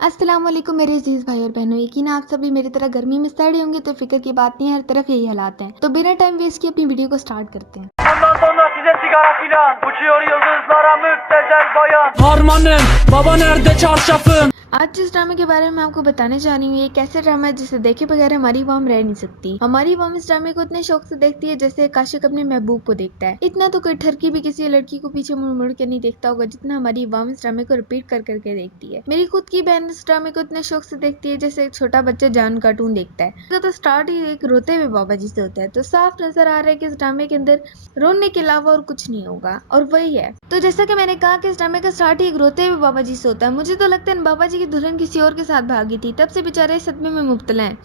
अस्सलाम वालेकुम मेरे अजीज भाई और बहनों, यकीन आप सभी मेरी तरह गर्मी में सड़े होंगे तो फिक्र की बात नहीं है, हर तरफ यही हालात हैं। तो बिना टाइम वेस्ट किए अपनी वीडियो को स्टार्ट करते हैं। Bundan sonra size sigara filan uçuyor yıldızlara müptezel bayan. Harmanım, baba nerede çarşafım? आज जिस ड्रामे के बारे में मैं आपको बताने जा रही हूँ, ये एक ऐसा ड्रामा है जिसे देखे बगैर हमारी वाम रह नहीं सकती। हमारी वाम इस ड्रामे को इतने शौक से देखती है जैसे काशिक अपने महबूब को देखता है। इतना तो कोई ठरकी भी किसी लड़की को पीछे मुड़ मुड़ के नहीं देखता होगा जितना हमारी वाम इस ड्रामे को रिपीट कर करके देखती है। मेरी खुद की बहन इस ड्रामे को इतने शौक से देखती है जैसे एक छोटा बच्चा जान कार्टून देखता है। तो स्टार्ट ही एक रोते हुए बाबा जी से होता है, तो साफ नजर आ रहा है कि इस ड्रामे के अंदर रोने के अलावा और कुछ नहीं होगा, और वही है। तो जैसा कि मैंने कहा कि इस ड्रामे का स्टार्ट ही एक रोते हुए बाबा जी से होता है। मुझे तो लगता है बाबा जी की दुल्हन किसी और के साथ भागी थी, तब से बेचारे सदमे में मुब्तला हैं।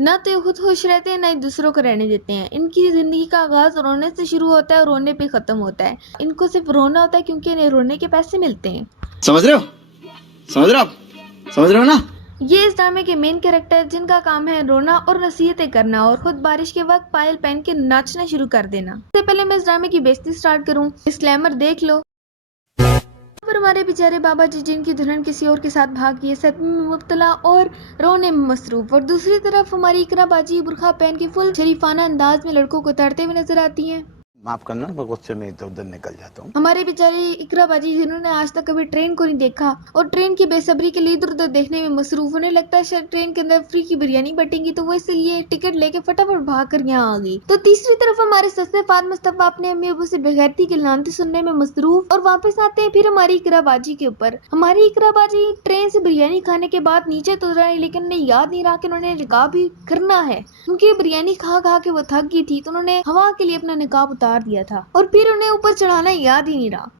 ना तो ये खुद खुश रहते हैं, ना ही दूसरों को रहने देते हैं। इनकी जिंदगी का आगाज रोने से शुरू होता है और रोने पे खत्म होता है। इनको सिर्फ रोना होता है क्योंकि इन्हें रोने के पैसे मिलते हैं। समझ रहे हो? समझ रहे हो आप? समझ रहे हो ना? ये इस ड्रामे के मेन कैरेक्टर जिनका काम है रोना और नसीहतें करना, और खुद बारिश के वक्त पायल पहन के नाचना शुरू कर देना। इससे पहले मैं इस ड्रामे की बेइज्जती स्टार्ट करूं, डिस्क्लेमर देख लो। पर हमारे बेचारे बाबा जी जिनकी दुल्हन किसी और के साथ भाग गई, सदमे में मुब्तला और रोने में मसरूफ, और दूसरी तरफ हमारी इकरा बाजी बुरखा पहन के फुल शरीफाना अंदाज में लड़कों को उतारते हुए नजर आती हैं। माफ करना, मैं गुस्से में इधर उधर निकल जाता हूँ। हमारे बेचारे इकरा बाजी जिन्होंने आज तक कभी ट्रेन को नहीं देखा और ट्रेन की बेसब्री के लिए इधर उधर देखने में मसरूफ, उन्हें लगता है शायद ट्रेन के अंदर फ्री की बिरयानी बटेंगी, तो वो इसलिए टिकट लेके फटाफट भाग कर यहाँ आ गई। तो तीसरी तरफ हमारे सस्ते फाद मुस्तफा अपने अम्मी अबू से बेगैरती के लानते सुनने में मसरूफ, और वापस आते हैं फिर हमारी इकरा बाजी के ऊपर। हमारी इकरा बाजी ट्रेन से बिरयानी खाने के बाद नीचे तो आई, लेकिन उन्हें याद नहीं रहा कि उन्होंने निकाब भी करना है, क्योंकि बिरयानी खा खा के वो थक गई थी, तो उन्होंने हवा के लिए अपना निकाब उतार दिया था और फिर उन्हें ऊपर चढ़ाना याद ही नहीं रहा।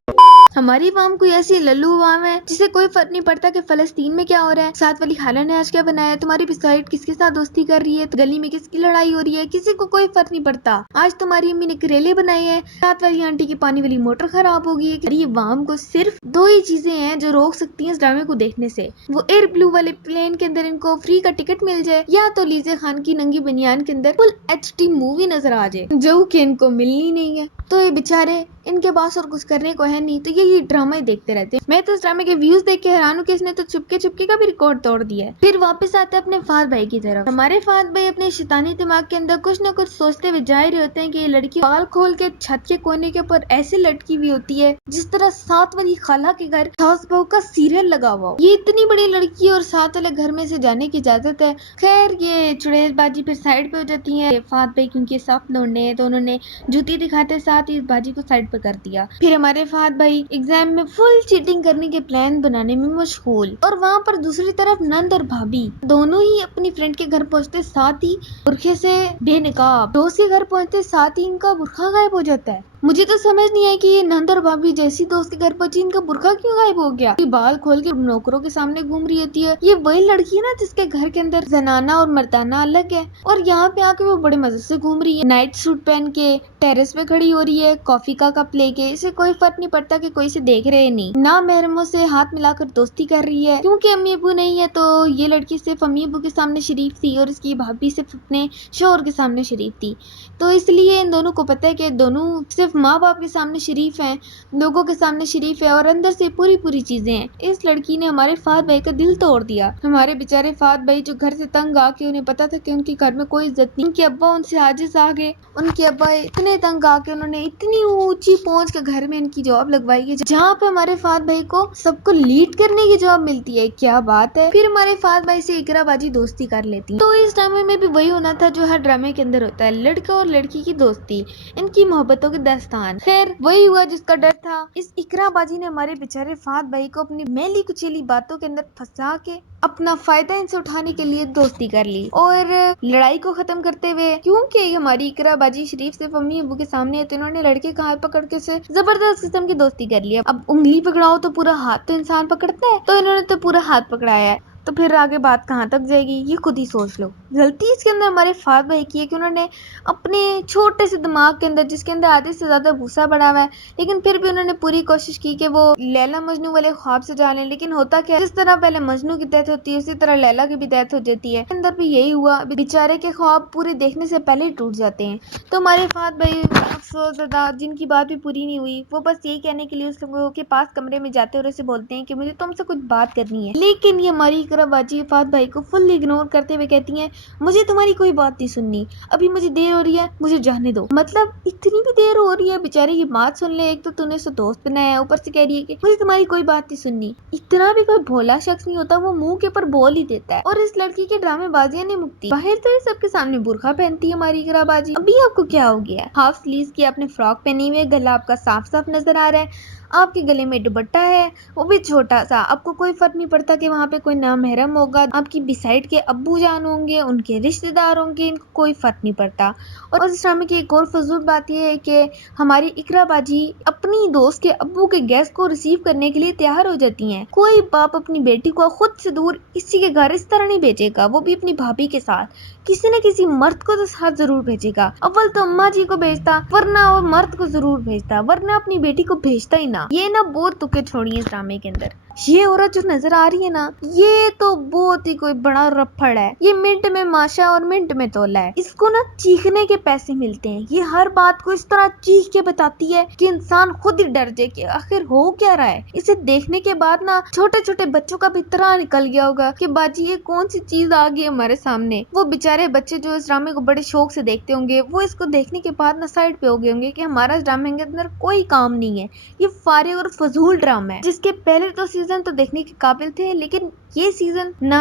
हमारी वाम कोई ऐसी लल्लू वाम है जिसे कोई फर्क नहीं पड़ता कि फलस्तीन में क्या हो रहा है, साथ वाली खाला ने आज क्या बनाया है, तुम्हारी साइड किसके साथ दोस्ती कर रही है, तो गली में किसकी लड़ाई हो रही है, किसी को कोई फर्क नहीं पड़ता। आज तुम्हारी अम्मी ने करेले बनाए हैं, साथ वाली आंटी की पानी वाली मोटर खराब हो गई है। ये वाम को सिर्फ दो ही चीजें हैं जो रोक सकती है इस ड्रामे को देखने से, वो एयर ब्लू वाले प्लेन के अंदर इनको फ्री का टिकट मिल जाए, या तो लीजे खान की नंगी बनियान के अंदर फुल HD मूवी नजर आ जाए, जो कि इनको मिलनी नहीं है। तो ये बेचारे इनके पास और कुछ करने को है नहीं, तो ये ड्रामा ही देखते रहते हैं। मैं तो इस ड्रामे के व्यूज देख के हैरान हूँ कि इसने तो चुपके चुपके का भी रिकॉर्ड तोड़ दिया है। फिर वापस आते हैं अपने फाद भाई की तरफ। हमारे फाद भाई अपने शैतानी दिमाग के अंदर कुछ न कुछ सोचते हुए जा रहे होते हैं कि ये लड़की बाल खोल के छत के कोने के ऊपर ऐसे लटकी हुई होती है जिस तरह सात वाली खाला के घर सास बहू का सीरियल लगा हुआ हो। ये इतनी बड़ी लड़की और सात वाले घर में से जाने की इजाजत है। खैर ये चुड़ैलबाजी फिर साइड पे हो जाती है। फाद भाई क्योंकि सख्त लौंडे हैं तो उन्होंने जूती दिखाते साथ ही इस बाजी को साइड पे कर दिया। फिर हमारे फाद भाई एग्जाम में फुल चीटिंग करने के प्लान बनाने में मशगूल, और वहाँ पर दूसरी तरफ नंद और भाभी दोनों ही अपनी फ्रेंड के घर पहुँचते साथ ही बुरखे से बेनकाब, दोस्त के घर पहुँचते साथ ही इनका बुरखा गायब हो जाता है। मुझे तो समझ नहीं आई कि ये नंद और भाभी जैसी दोस्त के घर पहुंची इनका बुरखा क्यों गायब हो गया। ये बाल खोल के नौकरों के सामने घूम रही होती है। ये वही लड़की है ना जिसके घर के अंदर जनाना और मर्दाना अलग है, और यहाँ पे आके वो बड़े मजे से घूम रही है, नाइट सूट पहन के टेरेस पे खड़ी हो रही है, कॉफी का कप लेके। इसे कोई फर्क नहीं पड़ता कि कोई इसे देख रहे नहीं, ना महरमों से हाथ मिलाकर दोस्ती कर रही है, क्योंकि अम्मी अबू नहीं है तो ये लड़की सिर्फ अम्मी अबू के सामने शरीफ थी और इसकी भाभी सिर्फ अपने शोहर के सामने शरीफ थी। तो इसलिए इन दोनों को पता है कि दोनों सिर्फ माँ बाप के सामने शरीफ हैं, लोगों के सामने शरीफ है, और अंदर से पूरी चीजें हैं। इस लड़की ने हमारे फाद भाई का दिल तोड़ दिया। हमारे बेचारे फाद भाई जो घर से तंग आके, उन्हें पता था कि उनके घर में कोई इज्जत नहीं, उनके अब्बा उनसे आजिज आ गए। उनके अब्बा इतने तंग आके उन्होंने इतनी ऊंची पहुंच के घर में इनकी जॉब लगवाई है, जहाँ पे हमारे फाद भाई को सबको लीड करने की जॉब मिलती है। क्या बात है। फिर हमारे फाद भाई से इकरा बाजी दोस्ती कर लेती है। तो इस ड्रामे में भी वही होना था जो हर ड्रामे के अंदर होता है, लड़का और लड़की की दोस्ती, इनकी मोहब्बतों के दास्तान। खैर वही हुआ जिसका डर था। इस इकरा बाजी ने हमारे बेचारे फाद भाई को अपनी मैली कुचैली बातों के अंदर फंसा के अपना फायदा इनसे उठाने के लिए दोस्ती कर ली, और लड़ाई को खत्म करते हुए, क्योंकि हमारी इकरा बाजी शरीफ सिर्फ अम्मी अबू के सामने है, तो इन्होंने लड़के का हाथ पकड़ के से जबरदस्त किस्म की दोस्ती कर ली। अब उंगली पकड़ाओ तो पूरा हाथ तो इंसान पकड़ता है, तो इन्होंने तो पूरा हाथ पकड़ाया है, तो फिर आगे बात कहाँ तक जाएगी ये खुद ही सोच लो। غلطی اس کے اندر ہمارے فہد بھائی کی ہے کہ انہوں نے اپنے چھوٹے سے دماغ کے اندر، جس کے اندر آدھے سے زیادہ بھوسا پڑا ہوا ہے، لیکن پھر بھی انہوں نے پوری کوشش کی کہ وہ لیلا مجنو والے خواب سے جا لیں. لیکن ہوتا کیا، جس طرح پہلے مجنو کی ڈیتھ ہوتی ہے اسی طرح لیلا کی بھی ڈیتھ ہو جاتی ہے. اندر بھی یہی ہوا، بیچارے کے خواب پورے دیکھنے سے پہلے ہی ٹوٹ جاتے ہیں. تو ہمارے فہد بھائی افسوس زدہ، جن کی بات بھی پوری نہیں ہوئی، وہ بس یہی کہنے کے لیے اس لوگوں کے پاس کمرے میں جاتے اور اسے بولتے ہیں کہ مجھے تم سے کچھ بات کرنی ہے. لیکن یہ ہماری اقرا باجی فہد بھائی کو فل اگنور کرتے ہوئے کہتی ہیں مجھے تمہاری کوئی بات نہیں سننی، ابھی مجھے دیر ہو رہی ہے، مجھے جانے دو. مطلب اتنی بھی دیر ہو رہی ہے، بیچاری کی بات سن لے. ایک تو تم نے اسے دوست بنایا ہے، اوپر سے کہہ رہی ہے کہ مجھے تمہاری کوئی بات نہیں سننی. اتنا بھی کوئی بھولا شخص نہیں ہوتا، وہ منہ کے اوپر بول ہی دیتا ہے. اور اس لڑکی کے ڈرامے بازیاں نہیں مکتی. باہر تو یہ سب کے سامنے برقع پہنتی ہے ہماری اقرا باجی. ابھی آپ کو کیا ہو گیا ہے؟ ہاف سلیوز کی آپ نے فراک پہنی ہوئی ہے، گلا آپ کا صاف صاف نظر آ رہا ہے، آپ کے گلے میں دوپٹہ ہے وہ بھی چھوٹا سا. آپ کو کوئی فرق نہیں پڑتا کہ وہاں پہ کوئی نامحرم ہوگا، آپ کی بسائڈ کے ابو جان ہوں گے، ان کے رشتے دار ہوں گے، ان کو کوئی فرق نہیں پڑتا. اور اس ڈرامے کی ایک اور فضول بات یہ ہے کہ ہماری اقرا باجی اپنی دوست کے ابو کے گیسٹ کو ریسیو کرنے کے لیے تیار ہو جاتی ہیں. کوئی باپ اپنی بیٹی کو خود سے دور کسی کے گھر اس طرح نہیں بھیجے گا، وہ بھی اپنی بھابھی کے ساتھ. کسی نہ کسی مرد کو تو ساتھ ضرور بھیجے گا. اول تو اماں جی کو بھیجتا، ورنہ وہ مرد کو ضرور بھیجتا، ورنہ اپنی بیٹی کو بھیجتا ہی نہ. یہ نا بہت تکے چھوڑی اس ڈرامے کے اندر. یہ عورت جو نظر آ رہی ہے نا، یہ تو بہت ہی کوئی بڑا رپھڑ ہے. یہ منٹ میں ماشا اور منٹ میں تولا ہے. اس کو نا چیخنے کے پیسے ملتے ہیں. یہ ہر بات کو اس طرح چیخ کے بتاتی ہے کہ انسان خود ہی ڈر جائے کہ آخر ہو کیا رہا ہے. اسے دیکھنے کے بعد نا چھوٹے چھوٹے بچوں کا بھی طرح نکل گیا ہوگا کہ باجی یہ کون سی چیز آ گئی ہمارے سامنے. وہ بیچارے بچے جو اس ڈرامے کو بڑے شوق سے دیکھتے ہوں گے، وہ اس کو دیکھنے کے بعد نا سائڈ پہ ہو گئے ہوں گے کہ ہمارا اس ڈرامے کے اندر کوئی کام نہیں ہے، یہ فارغ اور فضول ڈرامہ ہے. جس کے پہلے تو سیزن تو دیکھنے کے قابل تھے، لیکن یہ سیزن نہ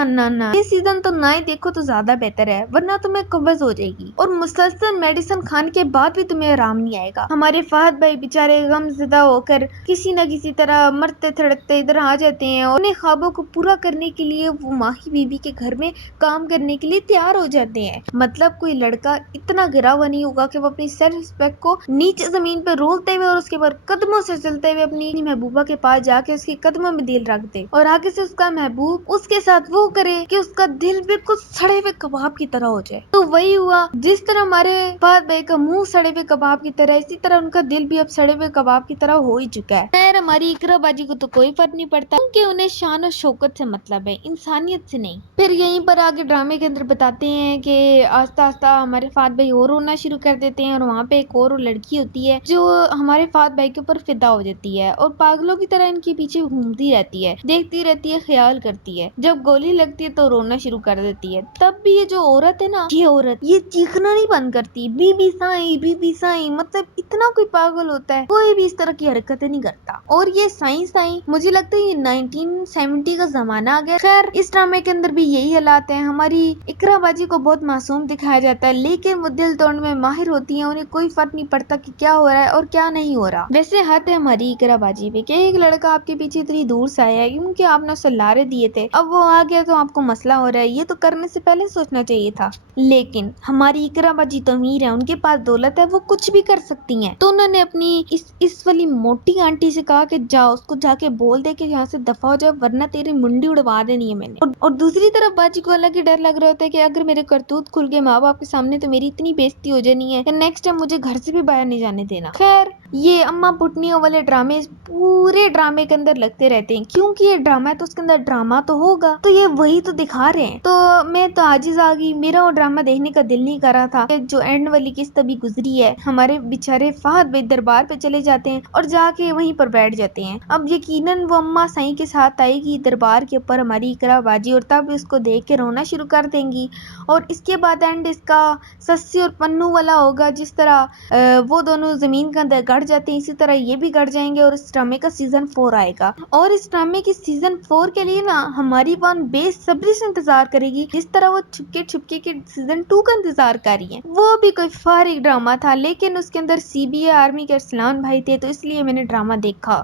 یہ سیزن تو نہ ہی دیکھو تو زیادہ بہتر ہے، ورنہ تمہیں قبض ہو جائے گی اور مسلسل میڈیسن کھانے کے بعد بھی تمہیں آرام نہیں آئے گا. ہمارے فہد بھائی بیچارے غم زدہ ہو کر کسی نہ کسی طرح مرتے تھڑکتے ادھر آ جاتے ہیں اور اپنے خوابوں کو پورا کرنے کے لیے وہ ماہی بیوی کے گھر میں کام کرنے کے لیے تیار ہو جاتے ہیں. مطلب کوئی لڑکا اتنا گرا ہوا نہیں ہوگا کہ وہ اپنی سیلف رسپیکٹ کو نیچے زمین پہ رولتے ہوئے اور اس کے بعد قدموں سے چلتے ہوئے اپنی محبوبہ کے پاس جا کے اس کے قدموں میں دل رکھ دے اور آگے سے اس کا محبوب اس کے ساتھ وہ کرے کہ اس کا دل بالکل سڑے ہوئے کباب کی طرح ہو جائے. تو وہی ہوا، جس طرح ہمارے فہد بھائی کا منہ سڑے ہوئے کباب کی طرح، اسی طرح ان کا دل بھی اب سڑے ہوئے کباب کی طرح ہو ہی چکا ہے. خیر ہماری اقرا باجی کو تو کوئی فرق نہیں پڑتا کیونکہ انہیں شان و شوکت سے مطلب ہے، انسانیت سے نہیں. پھر یہیں پر آگے ڈرامے کے اندر بتاتے ہیں کہ آہستہ آہستہ ہمارے فہد بھائی اور رونا شروع کر دیتے ہیں اور وہاں پہ ایک اور لڑکی ہوتی ہے جو ہمارے فہد بھائی کے اوپر فدا ہو جاتی ہے اور پاگلوں کی طرح ان کے پیچھے گھومتی رہتی ہے، دیکھتی رہتی ہے، خیال کرتی ہے. جب گولی لگتی ہے تو رونا شروع کر دیتی ہے. تب بھی یہ جو عورت ہے نا، یہ عورت یہ چیخنا نہیں بند کرتی، بی بی سائیں بی بی سائیں. مطلب اتنا کوئی پاگل ہوتا ہے کوئی بھی اس طرح کی حرکتیں نہیں کرتا. اور یہ سائیں سائیں مجھے لگتا ہے یہ 1970 کا زمانہ آ گیا. خیر اس ڈرامے کے اندر بھی یہی حالات ہیں. ہماری اقرا باجی کو بہت معصوم دکھایا جاتا ہے، لیکن وہ دل توڑنے میں ماہر ہوتی ہیں. انہیں کوئی فرق نہیں پڑتا کہ کیا ہو رہا ہے اور کیا نہیں ہو رہا. ویسے حد ہے ہماری اقرا باجی پہ کہ ایک لڑکا آپ کے پیچھے اتنی دور سے آیا ہے کیونکہ آپ نے اسے لارے دیے تھے، اب وہ آ گیا تو آپ کو مسئلہ ہو رہا ہے. یہ تو کرنے سے پہلے سوچنا چاہیے تھا. لیکن ہماری اقرا باجی تو امیر ہے، ان کے پاس دولت ہے، وہ کچھ بھی کر سکتی ہیں. تو انہوں نے اپنی اس والی موٹی آنٹی سے کہا کہ جاؤ اس کو جا کے بول دے کہ یہاں سے دفع ہو جاؤ ورنہ تیری منڈی اڑوا دینی ہے میں نے. اور دوسری طرف باجی کو الگ ہی ڈر لگ رہا ہوتا ہے کہ اگر میرے کرتوت کھل گئے ماں باپ کے سامنے تو میری اتنی بےزتی ہو جانی ہے کہ نیکسٹ ٹائم مجھے گھر سے بھی باہر نہیں جانے دینا. خیر یہ اماں پٹنیوں والے ڈرامے پورے ڈرامے کے اندر لگتے رہتے ہیں کیونکہ یہ ڈرامہ ہے تو اس کے اندر ڈرامہ تو ہوگا، تو یہ وہی تو دکھا رہے ہیں. تو میں تو عاجز آ گئی، میرا وہ ڈرامہ دیکھنے کا دل نہیں کر رہا تھا. جو اینڈ والی قسط ابھی گزری ہے، ہمارے بیچارے فہد بھائی دربار پہ چلے جاتے ہیں اور جا کے وہیں پر بیٹھ جاتے ہیں. اب یقیناً وہ اماں سائیں کے ساتھ آئے گی دربار کے اوپر ہماری اقرا باجی، اور تب اس کو دیکھ کے رونا شروع کر دیں گی. اور اس کے بعد اینڈ اس کا سسی اور پنو والا ہوگا. جس طرح وہ دونوں زمین کے اندر گڑ جاتے ہیں اسی طرح یہ بھی گڑ جائیں گے اور اس ڈرامے کا سیزن 4 آئے گا. اور اس ڈرامے کی سیزن 4 کے لیے نا ہماری وان بے صبری سے انتظار کرے گی، جس طرح وہ چھپکے چھپکے کے سیزن 2 کا انتظار کر رہی ہیں. وہ بھی کوئی فارغ ڈرامہ تھا لیکن اس کے اندر سی بی اے آرمی کے ارسلان بھائی تھے تو اس لیے میں نے ڈرامہ دیکھا.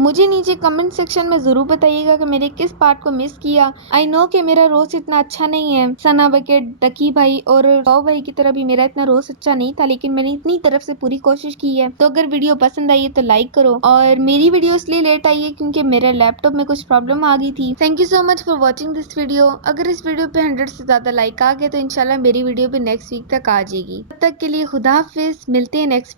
मुझे नीचे कमेंट सेक्शन में जरूर बताइएगा कि मेरे किस पार्ट को मिस किया। आई नो कि मेरा रोस्ट इतना अच्छा नहीं है, सना बकेट, डकी भाई और टॉप भाई की तरह भी मेरा इतना रोस्ट अच्छा नहीं था, लेकिन मैंने इतनी तरफ से पूरी कोशिश की है। तो अगर वीडियो पसंद आई है तो लाइक करो। और मेरी वीडियो इसलिए लेट आई है क्योंकि मेरे लैपटॉप में कुछ प्रॉब्लम आ गई थी। Thank you so much for watching this video. अगर इस वीडियो पे 100 से ज्यादा लाइक आ गए तो इंशाल्लाह मेरी वीडियो भी नेक्स्ट वीक तक आ जाएगी। तब तक के लिए खुदा हाफिज, मिलते हैं नेक्स्ट